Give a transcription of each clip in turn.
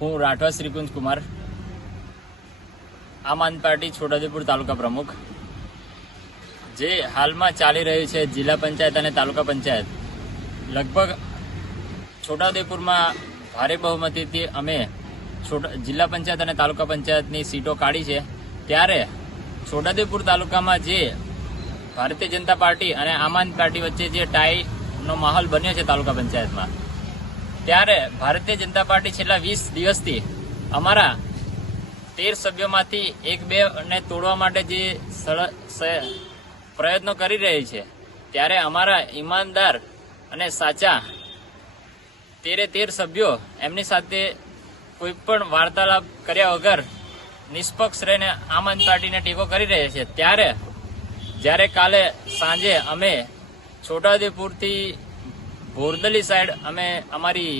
હું રાઠવા શ્રીકુંજ કુમાર, આમ આદમી પાર્ટી છોટાઉદેપુર તાલુકા પ્રમુખ. જે હાલમાં ચાલી રહ્યું છે જિલ્લા પંચાયત અને તાલુકા પંચાયત, લગભગ છોટાઉદેપુરમાં ભારે બહુમતીથી અમે જિલ્લા પંચાયત અને તાલુકા પંચાયતની સીટો કાઢી છે. ત્યારે છોટાઉદેપુર તાલુકામાં જે ભારતીય જનતા પાર્ટી અને આમ આદમી પાર્ટી વચ્ચે જે ટાઈનો માહોલ બન્યો છે તાલુકા પંચાયતમાં, ત્યારે ભારતીય જનતા પાર્ટી છેલ્લા 20 દિવસથી અમારા 13 સભ્યોમાંથી 1-2 ને તોડવા માટે જે પ્રયત્નો કરી રહી છે. ત્યારે અમારા ઈમાનદાર અને સાચા 13 સભ્યો એમની સાથે કોઈ પણ વાર્તાલાપ કર્યા વગર નિષ્પક્ષ રહીને આમ આદમી પાર્ટીને ટેકો કરી રહ્યા છે. ત્યારે જ્યારે કાલે સાંજે અમે છોટાઉદેપુરથી બોરદલી સાઈડ અમે અમારી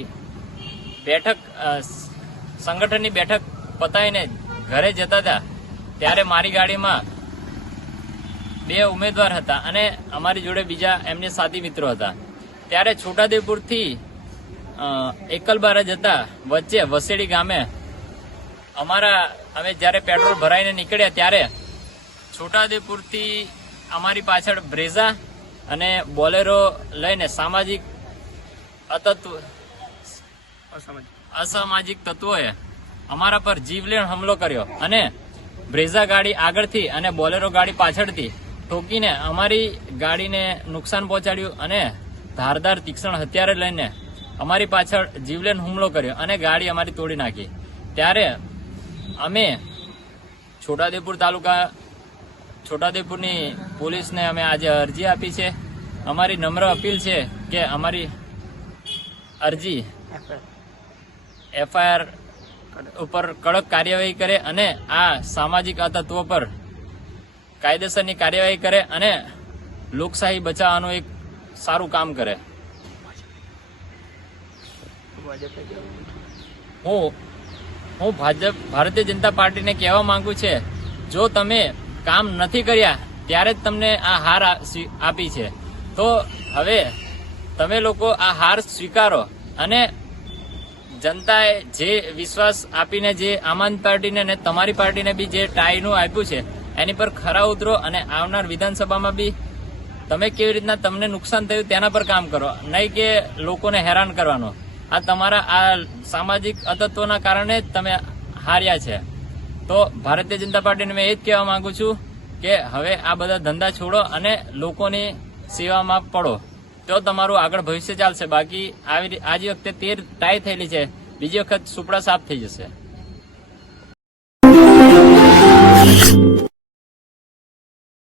બેઠક સંગઠનની બેઠક પતાવીને ઘરે જતા હતા, ત્યારે મારી ગાડીમાં 2 ઉમેદવાર હતા અને અમારી જોડે બીજા એમને સાથી મિત્રો હતા. ત્યારે છોટાઉદેપુરથી એકલબારા જતા વચ્ચે વસેડી ગામે અમે જ્યારે પેટ્રોલ ભરાઈને નીકળ્યા, ત્યારે છોટાઉદેપુરથી અમારી પાછળ બ્રેઝા અને બોલેરો લઈને અસામાજિક તત્વોએ અમારા પર જીવલેણ હુમલો કર્યો અને બ્રેઝા ગાડી આગળથી અને બોલેરો ગાડી પાછળથી ઠોકીને અમારી ગાડીને નુકસાન પહોંચાડ્યું અને ધારદાર તીક્ષ્ણ હથિયાર લઈને અમારી પાછળ જીવલેણ હુમલો કર્યો અને ગાડી અમારી તોડી નાખી. ત્યારે અમે છોટાઉદેપુરની પોલીસને અમે આજે અરજી આપી છે. અમારી નમ્ર અપીલ છે કે અમારી અરજી FIR ઉપર કડક કાર્યવાહી કરે અને આ સામાજિક તત્વો પર કાયદેસરની કાર્યવાહી કરે અને લોકશાહી બચાવવાનું એક સારું કામ કરે. હું ભારતીય જનતા પાર્ટીને કહેવા માંગુ છે, જો તમે કામ નથી કર્યા ત્યારે જ તમને આ હાર આપી છે, તો હવે તમે લોકો આ હાર સ્વીકારો અને જનતાએ જે વિશ્વાસ આપીને જે આમ આદમી પાર્ટીને અને તમારી પાર્ટીને બી જે ટાઈનું આપ્યું છે એની પર ખરા ઉતરો અને આવનાર વિધાનસભામાં બી તમે કેવી રીતના તમને નુકસાન થયું તેના પર કામ કરો, નહીં કે લોકોને હેરાન કરવાનો. આ તમારા આ સામાજિક અતત્વના કારણે જ તમે હાર્યા છે. તો ભારતીય જનતા પાર્ટીને મેં એ જ કહેવા માંગુ છું કે હવે આ બધા ધંધા છોડો અને લોકોની સેવામાં પડો, તો તમારું આગળ ભવિષ્ય ચાલશે. બાકી આજ વખતે 13 ટાઈ થયેલી છે, બીજી વખત સુપડા સાફ થઈ જશે.